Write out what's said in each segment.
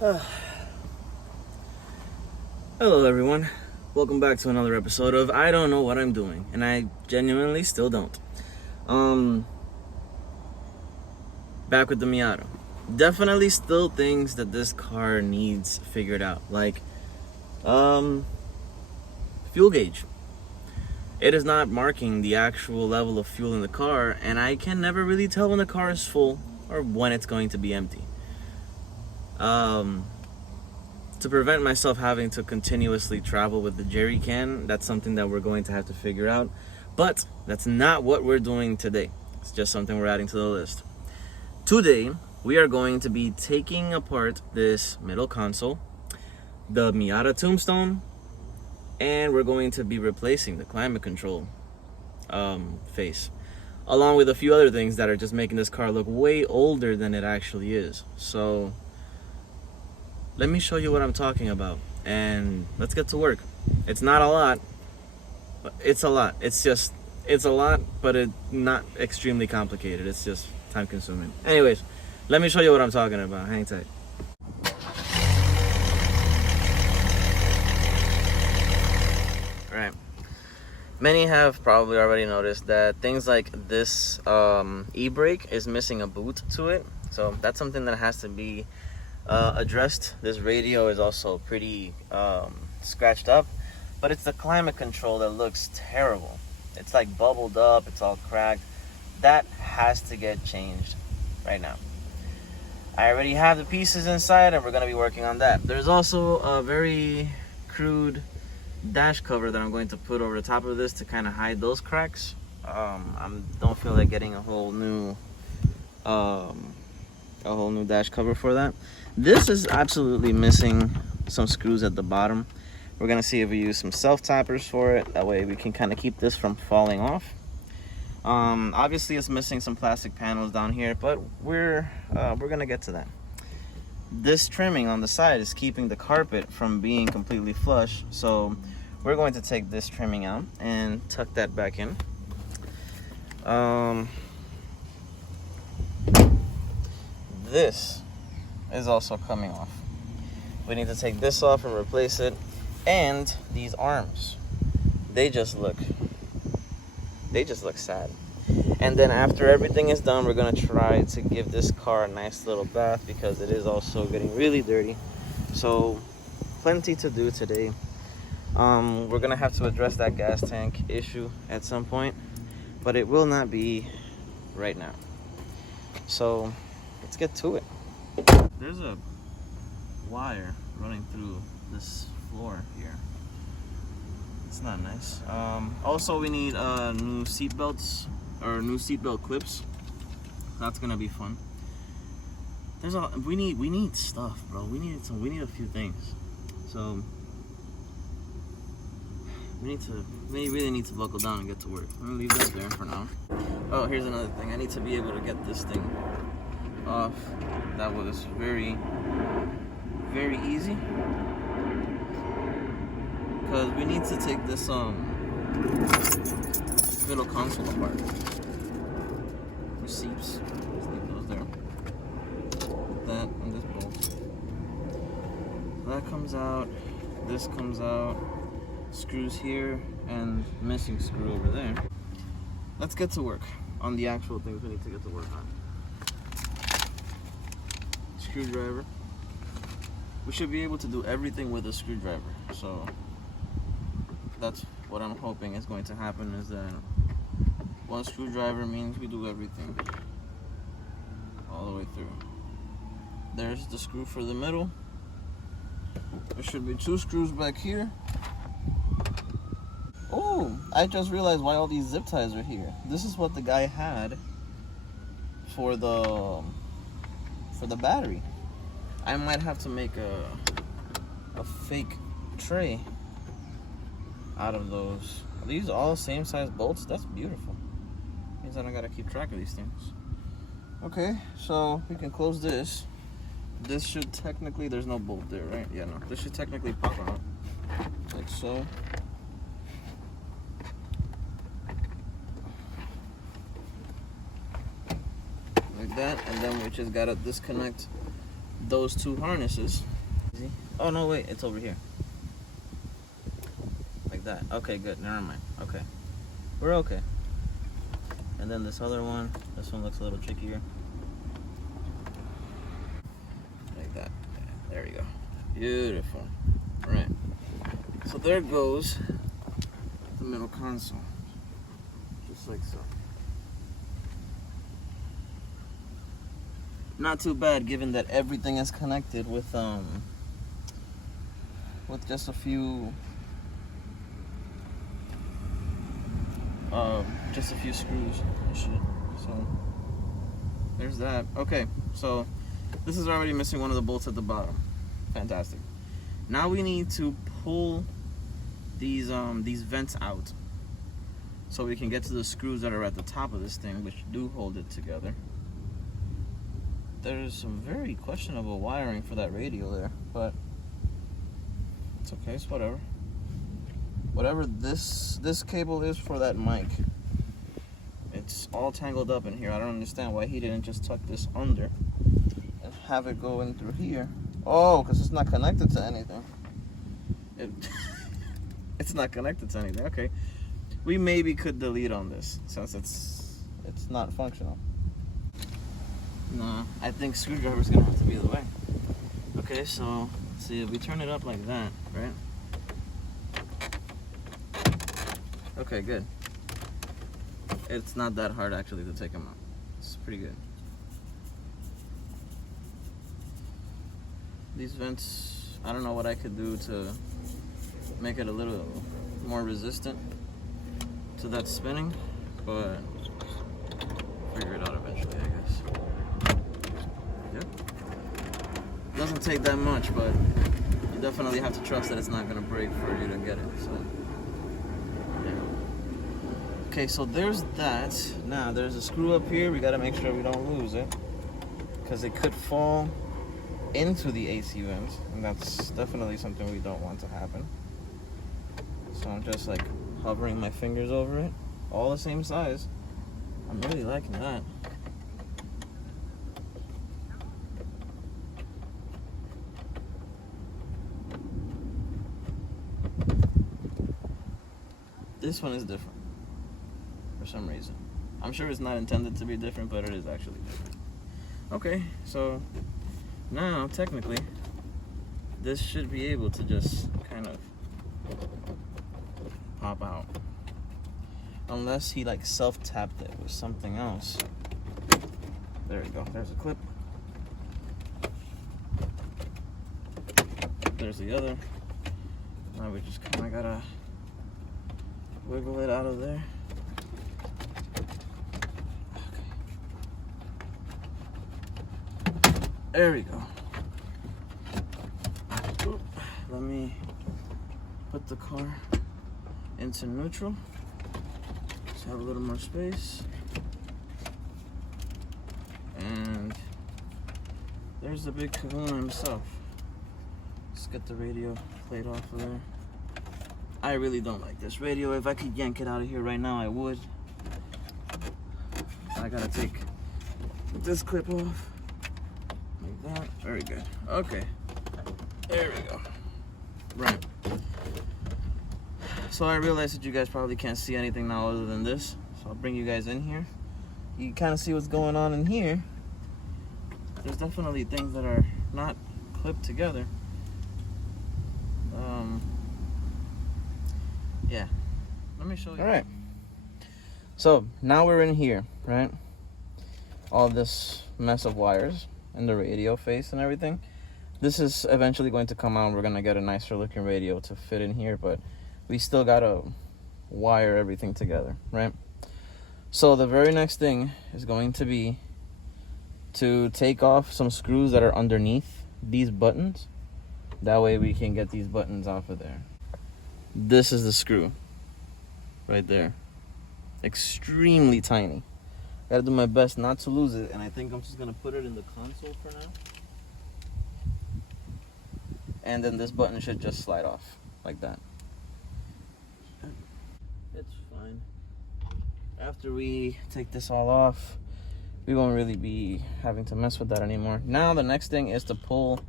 Hello everyone, welcome back to another episode of I Don't Know What I'm Doing, and I genuinely still don't. Back with the Miata. Definitely still things that this car needs figured out, like fuel gauge. It is not marking the actual level of fuel in the car, and I can never really tell when the car is full or when it's going to be empty. To prevent myself having to continuously travel with the jerry can, that's something that we're going to have to figure out. But that's not what we're doing today. It's just something we're adding to the list. Today, we are going to be taking apart this middle console, the Miata tombstone, and we're going to be replacing the climate control face, along with a few other things that are just making this car look way older than it actually is. So let me show you what I'm talking about, and let's get to work. It's not a lot, but it's a lot. It's a lot, but it's not extremely complicated. It's just time consuming. Anyways, let me show you what I'm talking about. Hang tight. Alright. Many have probably already noticed that things like this e-brake is missing a boot to it. So that's something that has to be addressed. This radio is also pretty scratched up, but it's the climate control that looks terrible. It's like bubbled up, it's all cracked. That has to get changed right now. I already have the pieces inside and we're going to be working on that. There's also a very crude dash cover that I'm going to put over the top of this to kind of hide those cracks. I don't feel like getting a whole new dash cover for that. This is absolutely missing some screws at the bottom. We're gonna see if we use some self-tappers for it. That way we can kind of keep this from falling off. Obviously it's missing some plastic panels down here, but we're gonna get to that. This trimming on the side is keeping the carpet from being completely flush, so we're going to take this trimming out and tuck that back in. This is also coming off. We need to take this off and replace it. And these arms, they just look sad. And then after everything is done, we're gonna try to give this car a nice little bath because it is also getting really dirty. So plenty to do today. We're gonna have to address that gas tank issue at some point, but it will not be right now. So let's get to it. There's a wire running through this floor here. It's not nice. Also, we need new seat belts or new seatbelt clips. That's gonna be fun. We need stuff, bro. We need a few things. So we really need to buckle down and get to work. I'm gonna leave that there for now. Oh, here's another thing. I need to be able to get this thing off. That was very easy, because we need to take this middle console apart. Receipts, just leave those there. That and this bolt. That comes out. This comes out. Screws here and missing screw over there. Let's get to work on the actual things we need to get to work on. Screwdriver. We should be able to do everything with a screwdriver, so that's what I'm hoping is going to happen, is that one screwdriver means we do everything all the way through. There's the screw for the middle. There should be 2 screws back here. Oh, I just realized why all these zip ties are here. This is what the guy had for the battery. I might have to make a fake tray out of those. Are these all same size bolts? That's beautiful. Means I don't gotta keep track of these things. Okay, so we can close this. This should technically, there's no bolt there, right? Yeah, no. This should technically pop out, like so. Like that, and then we just gotta disconnect those two harnesses. Oh no, wait, it's over here. Like that. Okay, good. Never mind. Okay. We're okay. And then this other one, this one looks a little trickier. Like that. There you go. Beautiful. All right. So there goes the middle console. Just like so. Not too bad, given that everything is connected with just a few screws and shit. So there's that. Okay, so this is already missing one of the bolts at the bottom. Fantastic. Now we need to pull these vents out so we can get to the screws that are at the top of this thing, which do hold it together. There's some very questionable wiring for that radio there, but it's okay, it's whatever. Whatever this cable is for that mic, it's all tangled up in here. I don't understand why he didn't just tuck this under and have it go in through here. Oh, because it's not connected to anything. It's not connected to anything. Okay, we maybe could delete on this since it's not functional. No, I think screwdriver's gonna have to be the way. Okay, so let's see if we turn it up like that, right? Okay, good. It's not that hard actually to take them out. It's pretty good. These vents, I don't know what I could do to make it a little more resistant to that spinning, but figure it out eventually, I guess. Yep. Doesn't take that much, but you definitely have to trust that it's not gonna break for you to get it. So, yeah. Okay, so there's that. Now there's a screw up here. We gotta make sure we don't lose it, because it could fall into the AC vents, and that's definitely something we don't want to happen. So I'm just like hovering my fingers over it, all the same size. I'm really liking that. This one is different for some reason. I'm sure it's not intended to be different, but it is actually different. Okay, so now technically this should be able to just kind of pop out, unless he like self-tapped it with something else. There we go. There's a clip. There's the other. Now we just kind of gotta wiggle it out of there. Okay. There we go. Oop. Let me put the car into neutral. Just have a little more space. And there's the big kahuna himself. Let's get the radio plate off of there. I really don't like this radio. If I could yank it out of here right now, I would. I gotta take this clip off. Like that. Very good. Okay. There we go. Right. So I realize that you guys probably can't see anything now other than this. So I'll bring you guys in here. You can kind of see what's going on in here. There's definitely things that are not clipped together. Yeah, let me show you. All right, so now we're in here, right? All this mess of wires and the radio face and everything. This is eventually going to come out and we're gonna get a nicer looking radio to fit in here, but we still gotta wire everything together, right? So the very next thing is going to be to take off some screws that are underneath these buttons. That way we can get these buttons off of there. This is the screw right there. Extremely tiny. Gotta do my best not to lose it, and I think I'm just gonna put it in the console for now. And then this button should just slide off like that. It's fine. After we take this all off, we won't really be having to mess with that anymore. Now the next thing is to pull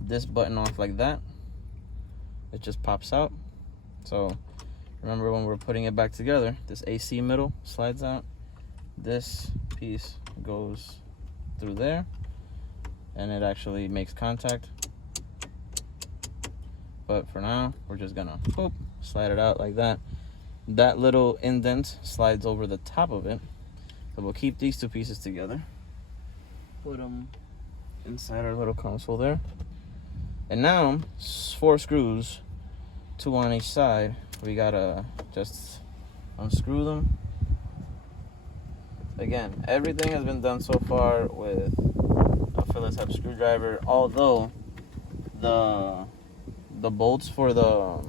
this button off like that. It just pops out. So remember, when we're putting it back together, this AC middle slides out. This piece goes through there, and it actually makes contact. But for now, we're just gonna boop, slide it out like that. That little indent slides over the top of it. So we'll keep these two pieces together. Put them inside our little console there. And now, 4 screws, 2 on each side. We gotta just unscrew them. Again, everything has been done so far with a Phillips head screwdriver, although the bolts for the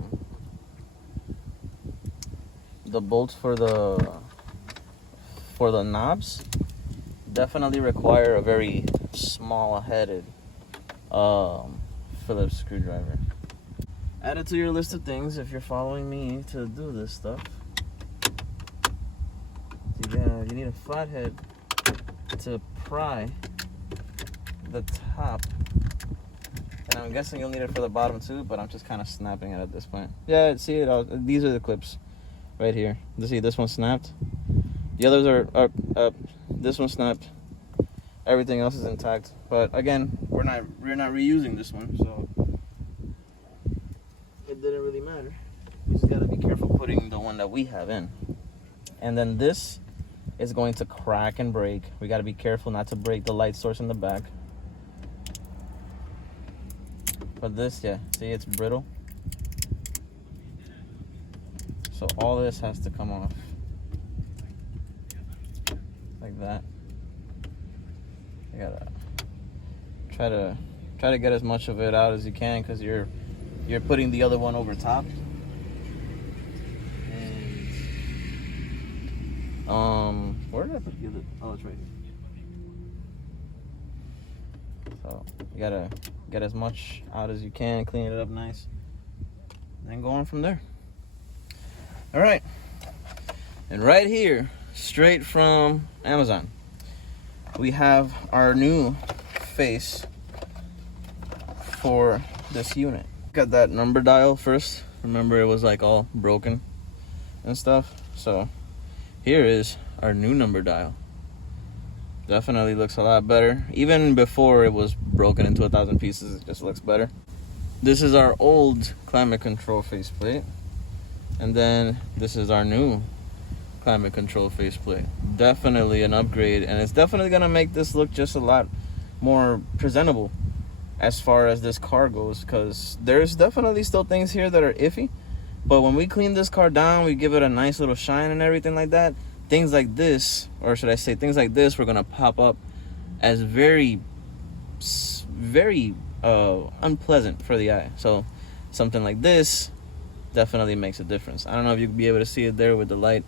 knobs definitely require a very small-headed Phillips screwdriver. Add it to your list of things if you're following me to do this stuff. You need a flathead to pry the top, and I'm guessing you'll need it for the bottom too, but I'm just kind of snapping it at this point. Yeah, see it. These are the clips right here. You see this one snapped. The others are this one snapped. Everything else is intact. But again, we're not reusing this one, so it didn't really matter. We just gotta be careful putting the one that we have in. And then this is going to crack and break. We gotta be careful not to break the light source in the back. But this, yeah, see, it's brittle. So all this has to come off like that. You gotta try to get as much of it out as you can, because you're putting the other one over top. And where did I put the other? Oh, it's right here. So you gotta get as much out as you can, clean it up nice, and then go on from there. All right, and right here, straight from Amazon, we have our new face for this unit. Got that number dial first. Remember, it was like all broken and stuff. So here is our new number dial. Definitely looks a lot better. Even before it was broken into 1,000 pieces, it just looks better. This is our old climate control faceplate. And then this is our new climate control faceplate. Definitely an upgrade, and it's definitely gonna make this look just a lot more presentable as far as this car goes, because there's definitely still things here that are iffy. But when we clean this car down, we give it a nice little shine and everything like that, things like this, or should I say things like this, we're gonna pop up as very unpleasant for the eye. So something like this definitely makes a difference. I don't know if you can be able to see it there with the light,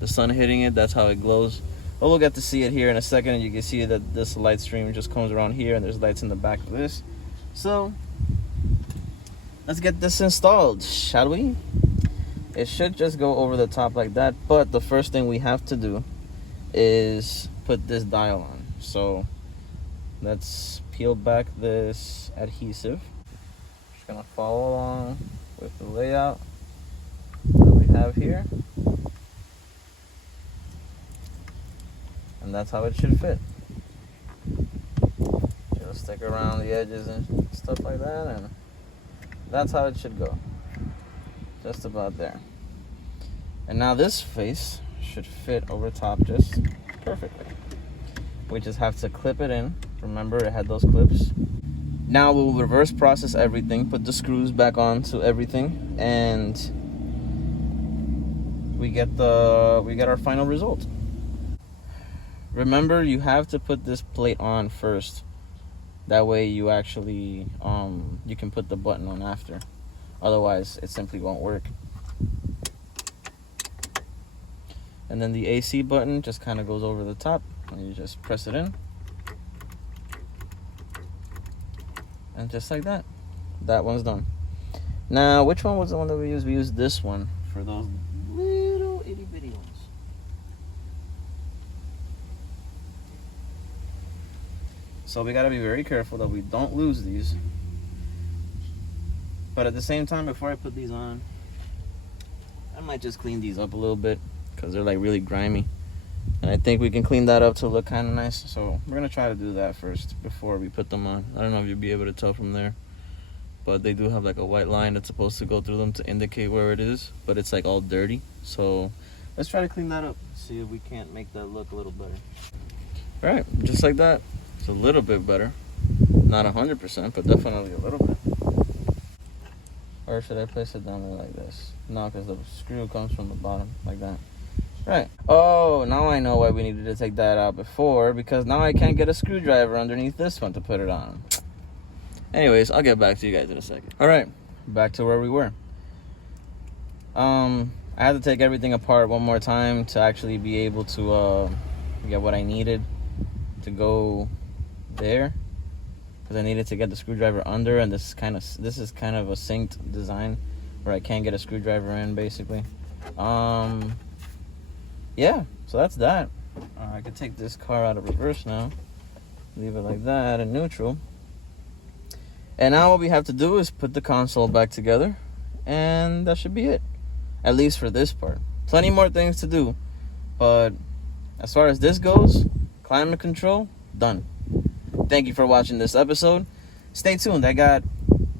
the sun hitting it, that's how it glows. But we'll get to see it here in a second, and you can see that this light stream just comes around here, and there's lights in the back of this. So let's get this installed, shall we? It should just go over the top like that, but the first thing we have to do is put this dial on. So let's peel back this adhesive. Just gonna follow along with the layout that we have here, and that's how it should fit. Just stick around the edges and stuff like that, and that's how it should go. Just about there. And now this face should fit over top just perfectly. We just have to clip it in. Remember, it had those clips. Now we'll reverse process everything, put the screws back on to everything, and we get our final result. Remember, you have to put this plate on first. That way you actually you can put the button on after. Otherwise, it simply won't work. And then the AC button just kind of goes over the top, and you just press it in. And just like that, that one's done. Now, which one was the one that we used? We used this one for those little itty bitty ones. So we gotta be very careful that we don't lose these. But at the same time, before I put these on, I might just clean these up a little bit because they're like really grimy. And I think we can clean that up to look kind of nice. So we're gonna try to do that first before we put them on. I don't know if you'll be able to tell from there, but they do have like a white line that's supposed to go through them to indicate where it is, but it's like all dirty. So let's try to clean that up, see if we can't make that look a little better. All right, just like that. It's a little bit better. Not 100%, but definitely a little bit. Or should I place it down there like this? No, because the screw comes from the bottom, like that. Right. Oh, now I know why we needed to take that out before, because now I can't get a screwdriver underneath this one to put it on. Anyways, I'll get back to you guys in a second. All right, back to where we were. I had to take everything apart one more time to actually be able to get what I needed to go there, because I needed to get the screwdriver under, and this is kind of a synced design where I can't get a screwdriver in, basically. Yeah, so that's that. I could take this car out of reverse now, leave it like that in neutral, and now what we have to do is put the console back together, and that should be it, at least for this part. Plenty more things to do, but as far as this goes, climate control done. Thank you for watching this episode. Stay tuned, I got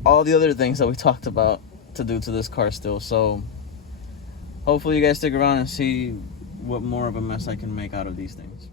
all the other things that we talked about to do to this car still, so hopefully you guys stick around and see what more of a mess I can make out of these things.